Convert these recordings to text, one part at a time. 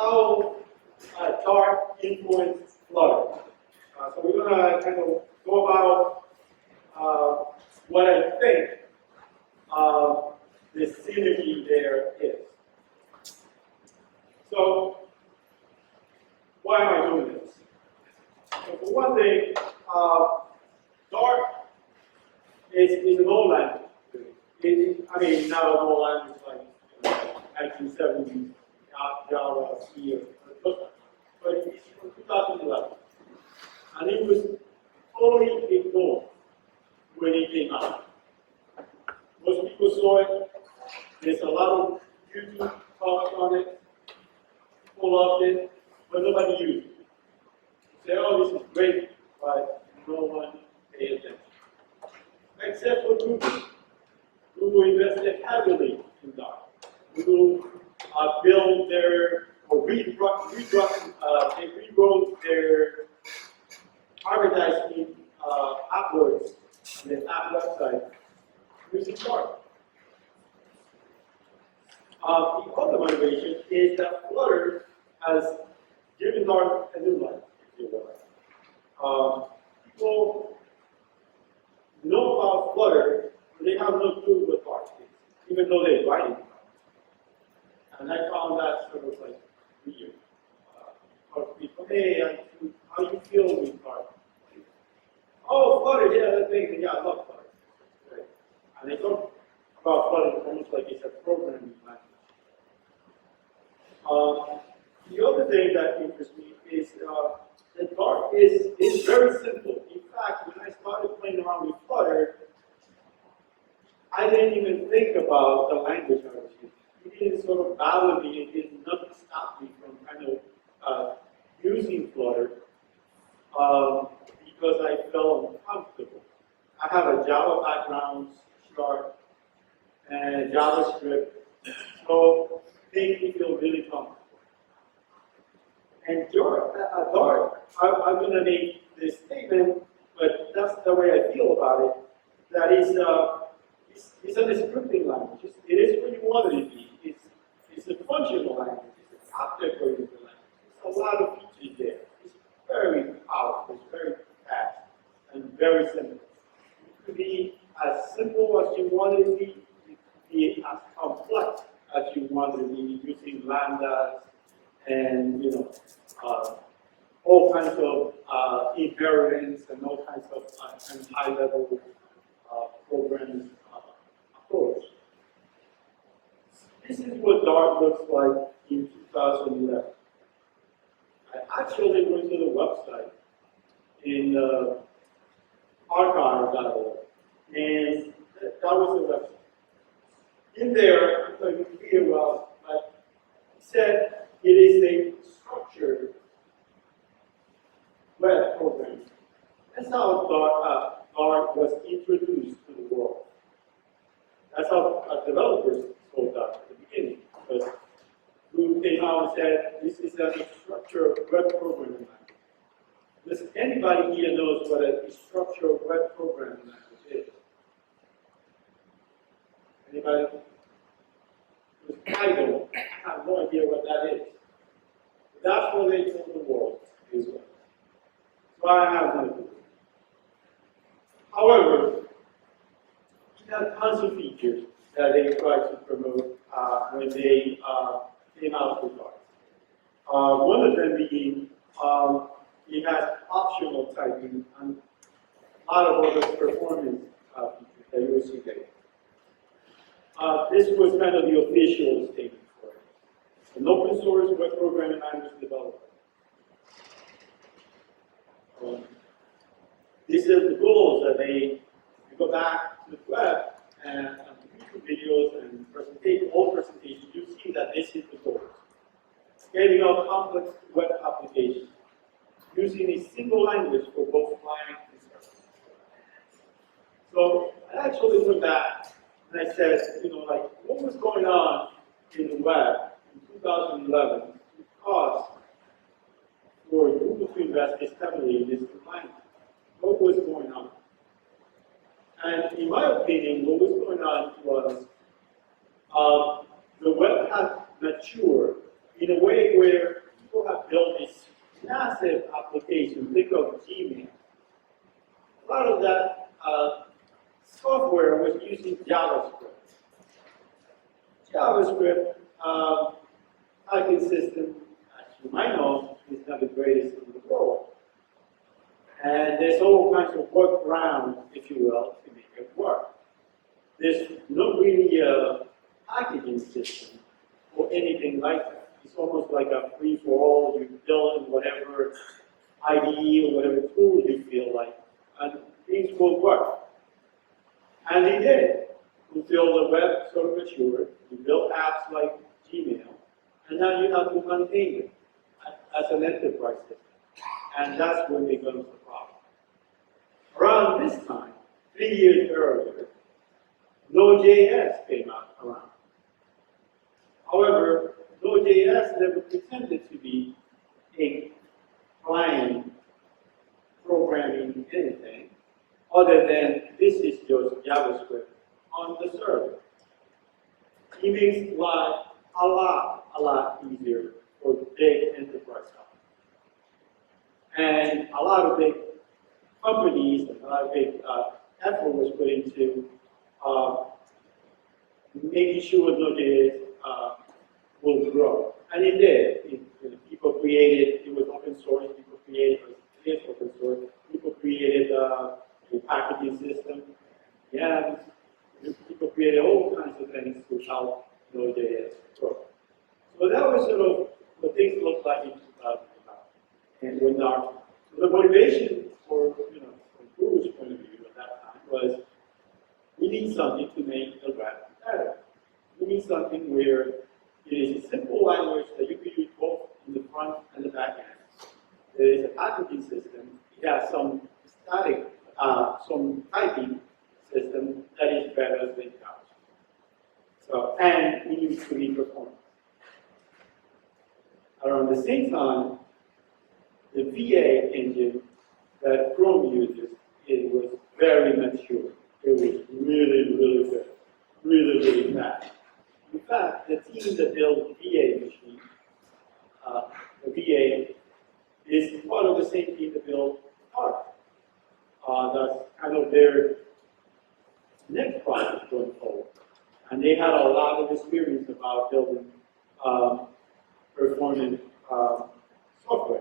how Dart influenced Flutter. So we're going to kind of go about what I think the synergy there is. So why am I doing this? So for one thing, Dart is an old language. I mean, not an old language like 1970s Java, C, but it's from 2011. And it was totally ignored when it came out. Most people saw it. There's a lot of YouTube talks on it. People loved it, but nobody used it. Say, oh, this is great, but no one paid attention. Except for Google. Google invested heavily in Dart. Google built their, or they rewrote their advertising AdWords on the app website using Dart. The other motivation is that Flutter has given Dart a new life, if you will. People know about Flutter, but they have no clue what Dart is, even though they're writing. And I found that sort of like weird. People, hey, how do you feel with Dart? Oh, Flutter, yeah, that thing, yeah, I love Flutter. Right. And they talk about Flutter almost like it's a programming language. The other thing that interests me is that Dart is very simple. In fact, when I started playing around with Flutter, I didn't even think about the language I was using. It didn't sort of bother me. It did not stop me from kind of using Flutter because I felt uncomfortable. I have a Java background, Sharp, and JavaScript, so it made me feel really comfortable. And Dart, I'm going to make this statement, but that's the way I feel about it. That is, it's a scripting language. It is what you want it to be. It's a functional language. It's an object-oriented language. There's a lot of features there. It's very powerful. It's very fast and very simple. It could be as simple as you want it to be. It could be as complex as you want it to be, using lambdas and all kinds of invariants and all kinds of high-level programming approach. This is what Dart looks like in 2011. I actually went to the website in archive.org, and that was the website. In there, I'm going to hear well, it said it is a structured web program. That's how Dart was introduced to the world. That's how developers told Dart at the beginning. Because Google came out and said, this is a structured web programming language. Does anybody here knows what a structured web programming language is? Anybody? I don't. I have no idea what that is. That's what they told the world is what. So I have no clue. However, it had tons of features that they tried to promote when they came out with Dart. One of them being it has optional typing and a lot of other performance features that you will see there. This was kind of the official statement for it. An open source web programming language developer. These are the goals that they go back to the web and YouTube videos and all presentations. You see that this is the goal. Scaling out complex web applications using a single language for both client and server. So I actually went back and I said, what was going on in the web in 2011 to cause for Google to invest heavily in this language? What was going on? And in my opinion, what was going on was the web had matured in a way where people have built this massive application. Think of Gmail. A lot of that software was using JavaScript. JavaScript typing system, as you might know, is not the greatest in the world. And there's all kinds of workarounds, if you will, to make it work. There's not really a packaging system or anything like that. It's almost like a free-for-all. You build in whatever IDE or whatever tool you feel like, and things will work. And they did. Until the web sort of matured, you built apps like Gmail, and now you have to maintain it as an enterprise system. And that's when it becomes a problem. Around this time, 3 years earlier, Node.js came out around. However, Node.js never pretended to be a client programming anything other than this is just JavaScript on the server. It makes life a lot easier for big enterprise companies. And a lot of big companies, a lot of big effort was put into making sure Node.js will grow. And it did. People created, it was open source, people created, it is open source, people created a packaging system. Yeah, people created all kinds of things to help Node.js grow. So that was sort of what things looked like in 2005. And when the motivation for, from Google's point of view at that time was, we need something to make the web better. We need something where it is a simple language that you can use both in the front and the back end. There is a packaging system. It has some static, some typing system that is better than JavaScript. So, and we need to be performant. Around the same time, the VA engine that Chrome uses, it was very mature. It was really good, really fast. In fact, the team that built the VA machine, the VA, is part of the same team that built Flutter. That's kind of their next project going forward. And they had a lot of experience about building performance software.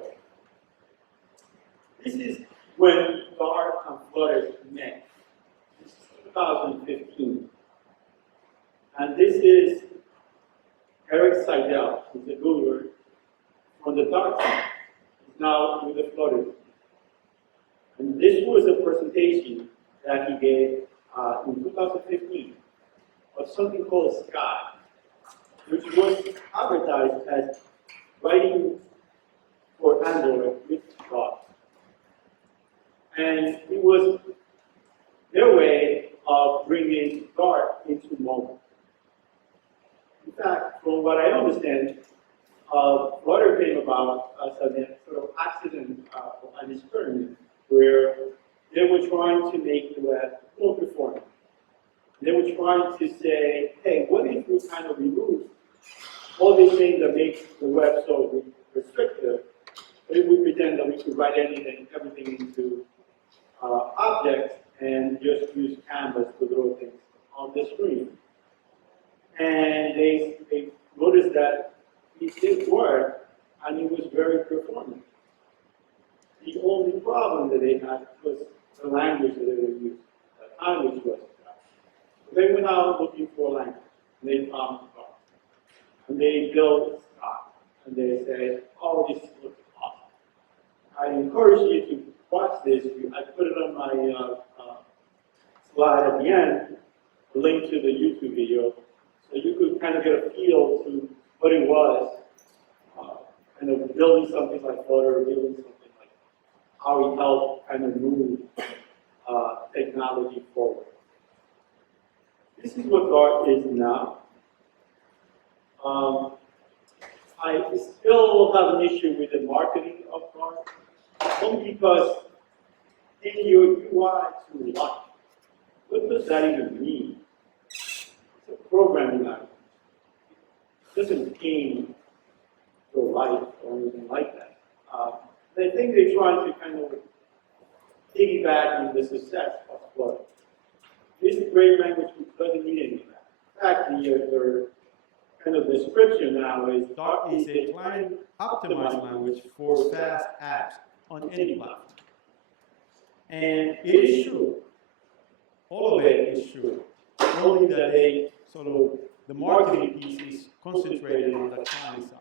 This is when Dart and Flutter met. This is 2015. And this is Eric Seidel, who's a Googler from the Dart team. He's now with the Flutter team. And this was a presentation that he gave in 2015 of something called Sky, which was advertised as writing for Android with Dart. And it was their way of bringing Dart into mobile. In fact, from what I understand, Flutter came about as a sort of accident, an experiment, where they were trying to make the web more performant. They were trying to say, hey, what if we kind of remove all these things that make the web so restrictive? What if we pretend that we could write everything into objects and just use Canvas to draw things on the screen? And they noticed that it did work, and it was very performant. The only problem that they had was the language that they were using. The language was so they went out looking for a language, and they found Dart. And they built Dart, and they said, oh, this looks awesome. I encourage you to watch this. I put it on my slide at the end, a link to the YouTube video, so you could kind of get a feel to what it was, kind of building something like Flutter, building something like how it helped kind of move technology forward. This is what Dart is now. I still have an issue with the marketing of Dart, only because in your UI to life, what does that even mean? It's a programming language. It doesn't aim go live or anything like that. I think they're trying to kind of piggyback on the success of Flutter. This is a great language which doesn't need any of that. In fact, their kind of description now is Dart is a client optimized language for fast apps on any platform. And it is true. All of it is true. Only that the marketing piece is concentrated on the client side.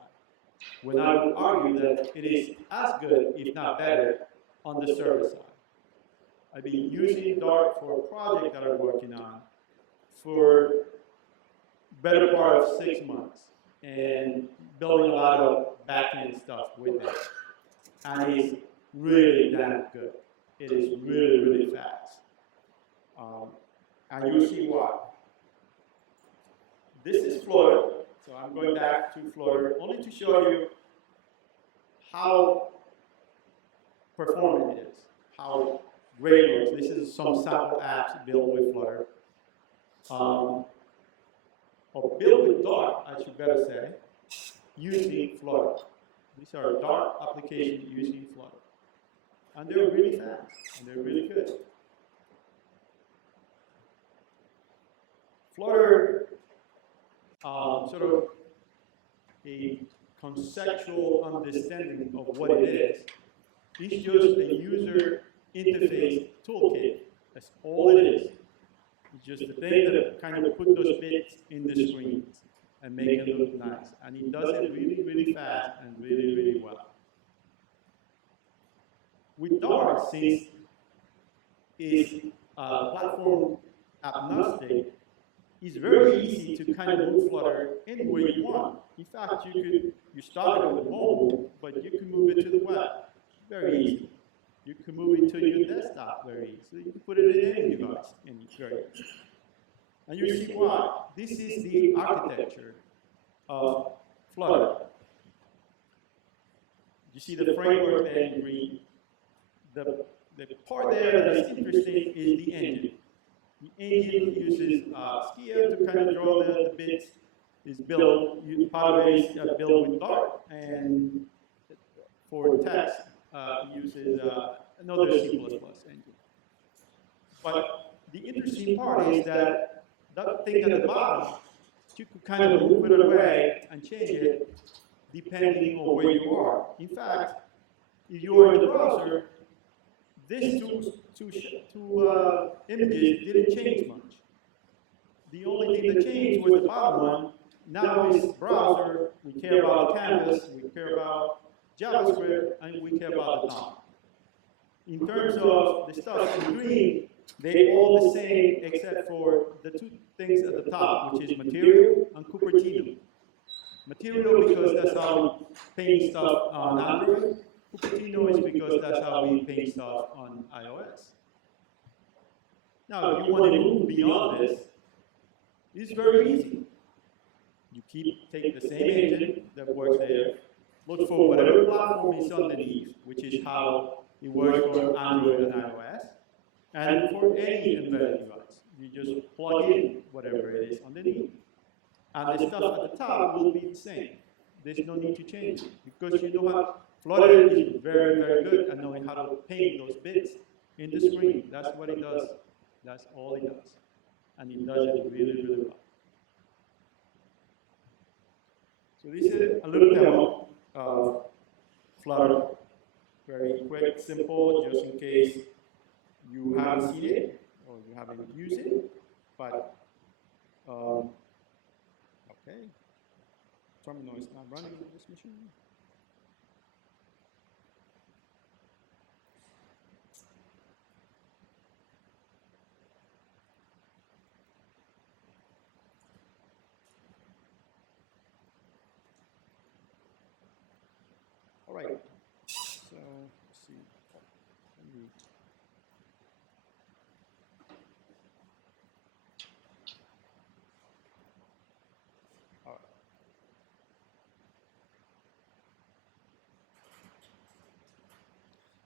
When I would argue that it is as good, if not better, on the server side. I've been using Dart for a project that I'm working on for better part of 6 months and building a lot of back-end stuff with it. And it's really damn good. It is really, really fast. And you'll see why. This is Flutter, so I'm going back to Flutter only to show you how performant it is, how great it looks. This is some sample apps built with Flutter. Or built with Dart, I should better say, using Flutter. These are Dart applications using Flutter. And they're really fast, and they're really good. Flutter, sort of a conceptual understanding of what it is. It's just a user interface toolkit. That's all it is. It's just the thing that kind of put those bits in the screens and make it look nice. And it does it really, really fast and really, really well. With Dart, since it's platform agnostic, it's very easy to kind of move Flutter anywhere you want. In fact, you start it with mobile, but you can move it to the web very easy. You can move it to your desktop very easy. So you can put it in any device and it's very easy. And you see why. This is the architecture of Flutter. You see the framework there in green. The part there that is interesting is the engine. The engine uses Skia to kind of draw the bits. Is built, part of it is built with Dart, and for text, uses another C++ engine. But the interesting part is that thing at the bottom, you could kind of move it away and change it depending on where you are. In fact, if you are in the browser, these two images didn't change much. The only thing that changed was the bottom one. Now is browser, we care about the canvas, we care about JavaScript, and we care about the DOM. In terms of the stuff in green, they're all the same except for the two things at the top, which is material and Cupertino. Material because that's how we paint stuff on Android. Cupertino is because that's how we paint stuff on iOS. Now, if you want to move beyond this, it's very easy. You take the same engine that works there, look for whatever platform is underneath, which is how it works for Android and iOS, and for any embedded device. You just plug in whatever it is underneath. And the stuff at the top will be the same. There's no need to change it, because you know how Flutter is very, very good at knowing how to paint those bits in the screen. That's what it does. That's all it does. And it does it really, really well. So this is a little demo of Flutter. Very quick, simple, just in case you haven't seen it or you haven't used it. But, okay. Terminal is not running on this machine. All right, so let's see. All right.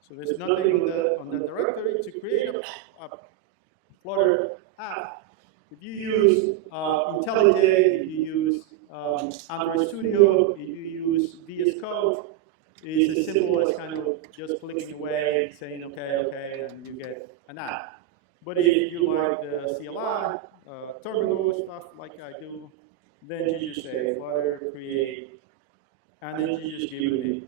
So there's nothing on the directory to create a Flutter app. If you use IntelliJ, if you use Android Studio, if you use VS Code, it's as simple as kind of just clicking away, saying okay, okay, and you get an app. But if you like the CLI, terminal stuff like I do, then you just say Flutter create, and then you just give it a name.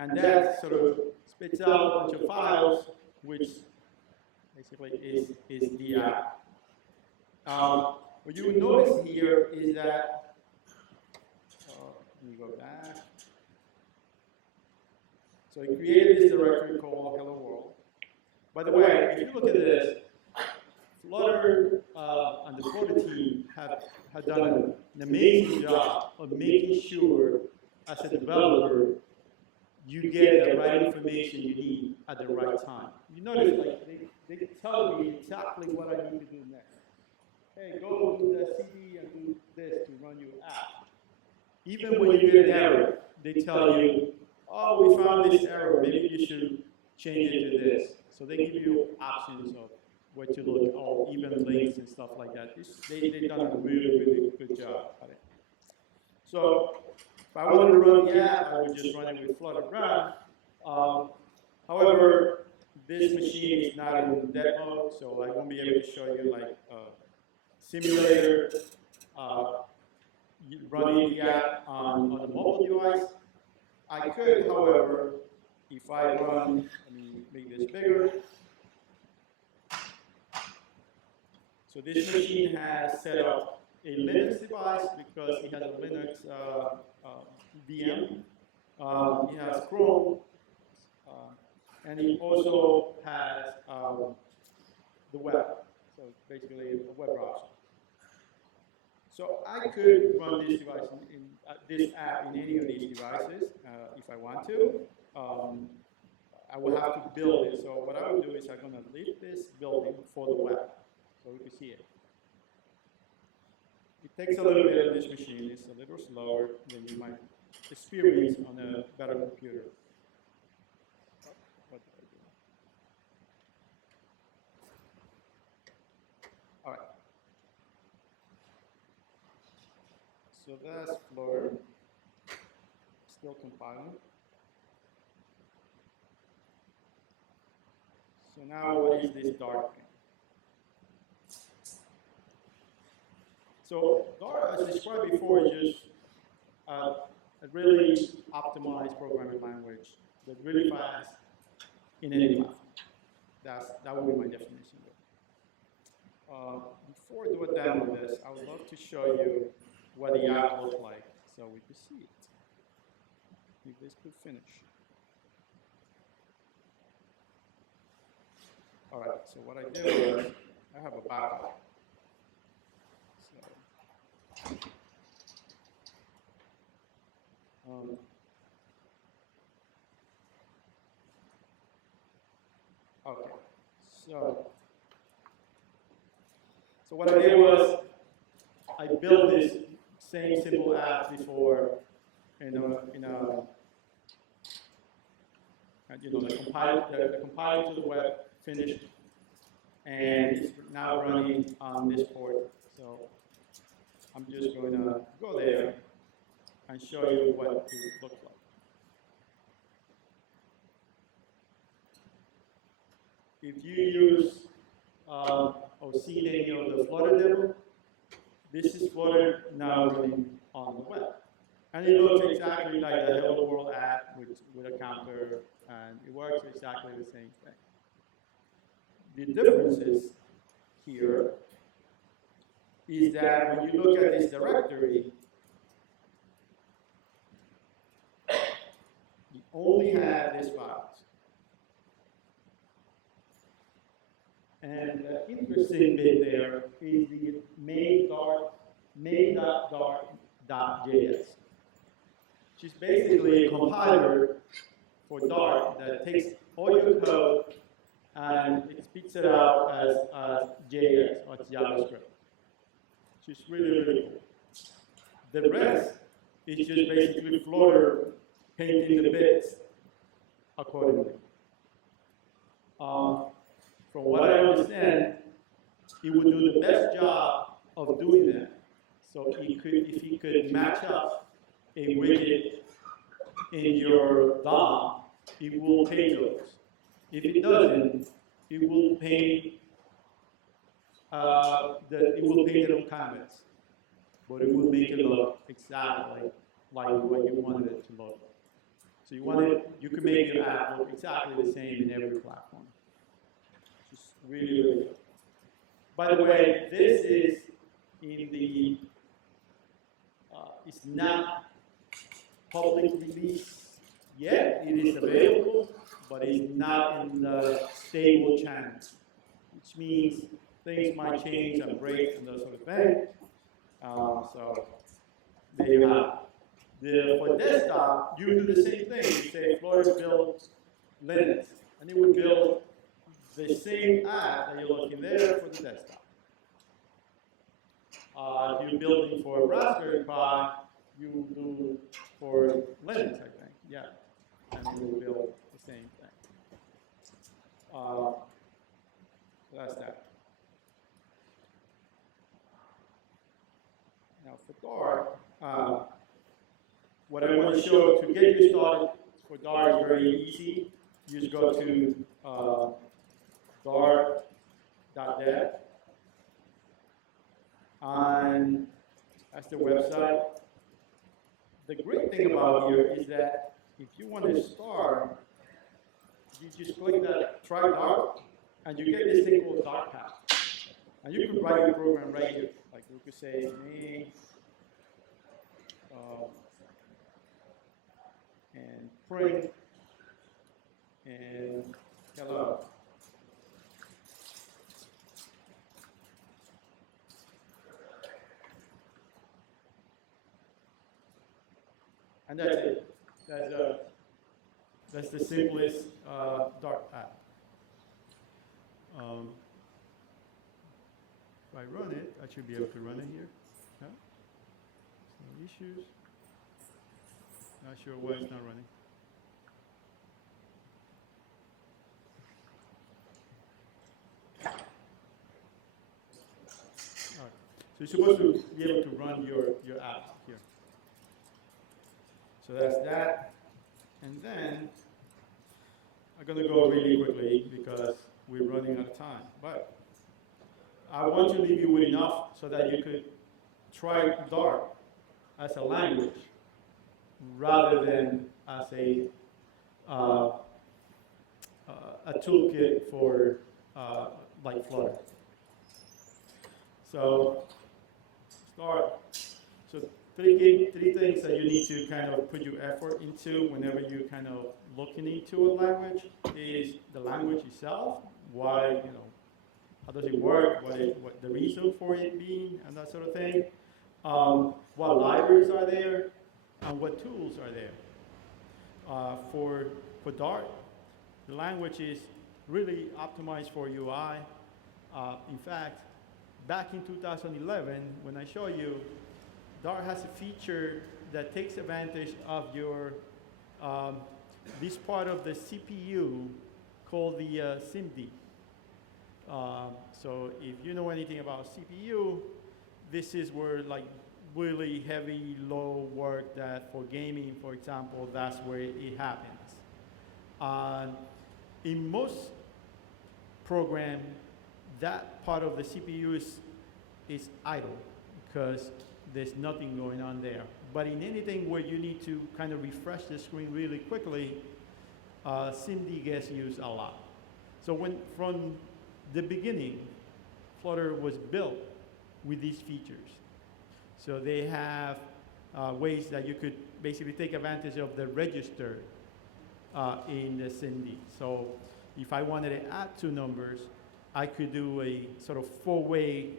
And that sort of spits out a bunch of files, which basically is the app. What you will notice here is that, let me go back. So it created this directory called Hello World. By the way, if you look at this, Flutter and the Flutter team have done an amazing job of making sure, as a developer, you get the right information you need at the right time. You notice, like, they tell me exactly what I need to do next. Hey, go do the CD and do this to run your app. Even when you get an error, they tell you, oh, we found this error, maybe you should change it to this. So they give you options of where to look, or even links and stuff like that. They've done a really, really good job at it. So if I wanted to run the app, I would just run it with Flutter Run. However, this machine is not in demo, so I won't be able to show you like a simulator running the app on a mobile device. I could, however, if I run, let me make this bigger. So this machine has set up a Linux device because it has a Linux VM. It has Chrome, and it also has the web, so basically a web browser. So I could run this device this app in any of these devices if I want to. I will have to build it. So what I will do is I'm going to leave this building for the web, so we can see it. It takes a little bit of this machine. It's a little slower than you might experience on a better computer. What did I do? All right. So that's Flutter. Still compiling. So now what is this Dart thing? So Dart, as described before, is just a really optimized programming language that's really fast in any platform. That would be my definition. Before I do a demo of this, I would love to show you what the app looks like so we can see it. If this could finish. All right, so what I did was I have a backup. Okay, so what I did was I built this same simple app before the compiler to the web finished, and it's now running on this port. So I'm just going to go there and show you what it looks like. If you use or see any of the Flutter demo, this is Flutter now running on the web. And it looks exactly like the Hello World app with a counter, and it works exactly the same thing. The differences here is that when you look at this directory, you only have this files. And the interesting bit there is the main.dart.js, which is basically a compiler for Dart that takes all your code and it spits it out as JS or JavaScript, which is really, really cool. The rest is just basically Flutter painting the bits accordingly. From what I understand, it would do the best job of doing that. So if it could match up a widget in your DOM, it will pay those. If it doesn't, it will pay it will paint it on canvas, but it will make it look exactly like what you wanted it to look. So you can make your app look exactly the same in every platform. Just really, really good. By the way, this is in the, it's not public release yet. It is available, but it's not in the stable channels, which means things might change and break and that sort of thing. So there you have it. For desktop, you do the same thing. You say Flutter build Linux, and it would build the same app that you're looking there for the desktop. If you're building for Raspberry Pi, you do for Linux, I think. Yeah, and it will build the same thing. That's that. Now for Dart, what I want to show to get you started for Dart is very easy. You just go to dart.dev, and that's the website. The great thing about here is that if you want to start, you just click that try Dart, and you get this thing called Dart Path. And you can write your program right here. Like we could say me and print and hello. And that's it. That's the simplest Dart app. If I run it, I should be able to run it here. Yeah? No issues. Not sure why it's not running. All right. So you're supposed to be able to run your app here. So that's that. And then I'm going to go really quickly because we're running out of time. But I want to leave you with enough so that you could try Dart as a language rather than as a toolkit for like Flutter. So start. So three things that you need to kind of put your effort into whenever you're kind of looking into a language is the language itself. Why, how does it work? What the reason for it being, and that sort of thing. What libraries are there, and what tools are there. For Dart, the language is really optimized for UI. In fact, back in 2011, when I show you, Dart has a feature that takes advantage of your this part of the CPU called the SIMD. So if you know anything about CPU, this is where like really heavy load work that for gaming, for example, that's where it happens. In most program, that part of the CPU is idle because there's nothing going on there. But in anything where you need to kind of refresh the screen really quickly, SIMD gets used a lot. So from the beginning, Flutter was built with these features. So they have ways that you could basically take advantage of the register in the SIMD. So if I wanted to add two numbers, I could do a sort of four-way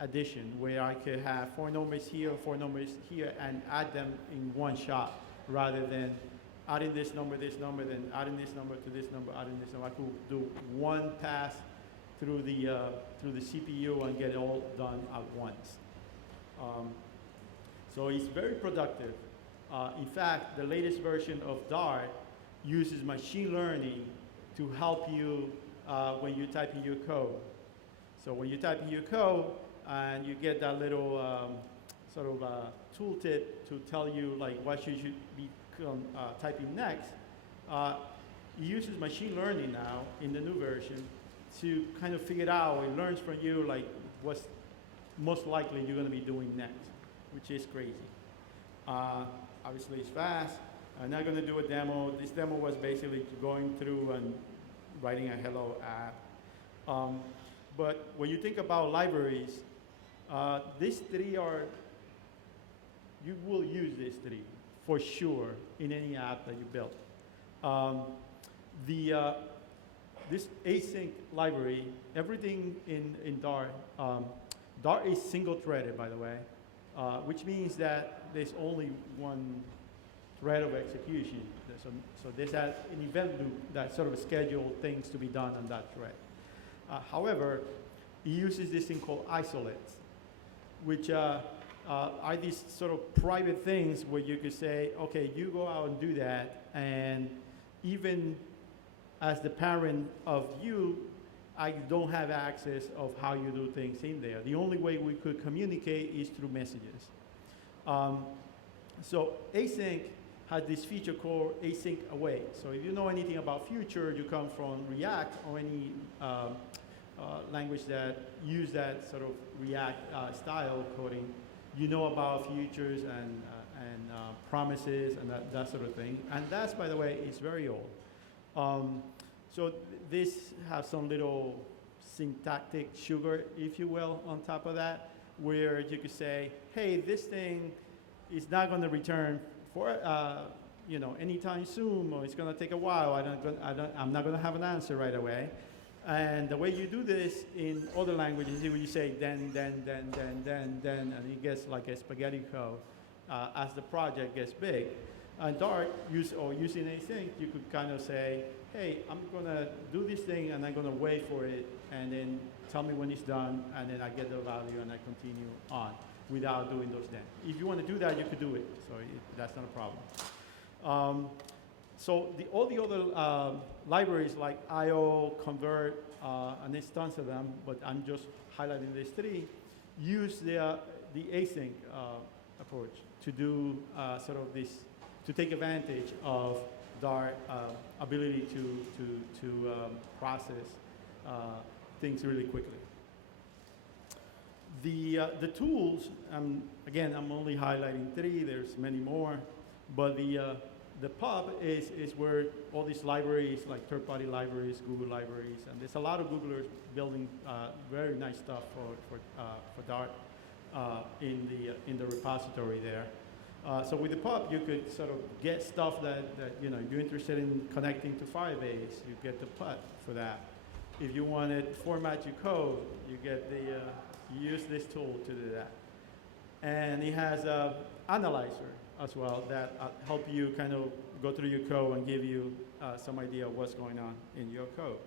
addition where I could have four numbers here, and add them in one shot rather than adding this number, then adding this number to this number, adding this number. I could do one pass through the CPU and get it all done at once. So it's very productive. In fact, the latest version of Dart uses machine learning to help you when you type in your code. So when you type in your code and you get that little sort of tooltip to tell you like what you should be typing next, it uses machine learning now in the new version to kind of figure it out. It learns from you like what's most likely you're going to be doing next, which is crazy. Obviously, it's fast. I'm not going to do a demo. This demo was basically going through and writing a hello app. But when you think about libraries, these three are, you will use these three for sure in any app that you build. This async library, everything in Dart, Dart is single-threaded, by the way, which means that there's only one thread of execution. So there's an event loop that sort of schedules things to be done on that thread. However, it uses this thing called isolates, which are these sort of private things where you could say, okay, you go out and do that, and even as the parent of you, I don't have access of how you do things in there. The only way we could communicate is through messages. So async has this feature called async away. So if you know anything about Future, you come from React or any language that use that sort of React style coding, you know about futures and promises and that sort of thing. And that's, by the way, is very old. So this has some little syntactic sugar, if you will, on top of that, where you could say, hey, this thing is not going to return for anytime soon, or it's going to take a while. I'm not going to have an answer right away. And the way you do this in other languages is when you say then, and it gets like a spaghetti code as the project gets big. And Dart, using async, you could kind of say, hey, I'm going to do this thing, and I'm going to wait for it, and then tell me when it's done, and then I get the value, and I continue on without doing those things. If you want to do that, you could do it. So that's not a problem. So all the other libraries like IO, Convert, and there's tons of them, but I'm just highlighting these three, use the async approach to do sort of this, to take advantage of Dart ability to process things really quickly. The tools, again, I'm only highlighting three. There's many more, but the pub is where all these libraries, like third-party libraries, Google libraries, and there's a lot of Googlers building very nice stuff for Dart in the repository there. So with the pub, you could sort of get stuff that if you're interested in connecting to Firebase, you get the pub for that. If you want to format your code, you get you use this tool to do that. And it has an analyzer as well that help you kind of go through your code and give you some idea of what's going on in your code.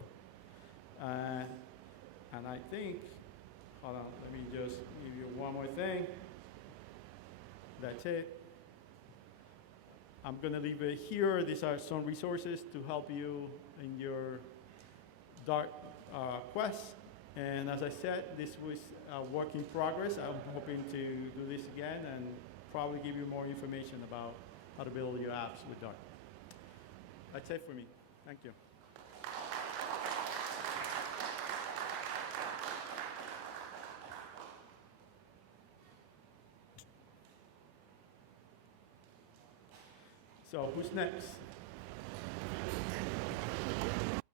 And I think, hold on, let me just give you one more thing. That's it. I'm going to leave it here. These are some resources to help you in your Dart quest. And as I said, this was a work in progress. I'm hoping to do this again and probably give you more information about how to build your apps with Dart. That's it for me. Thank you. So who's next?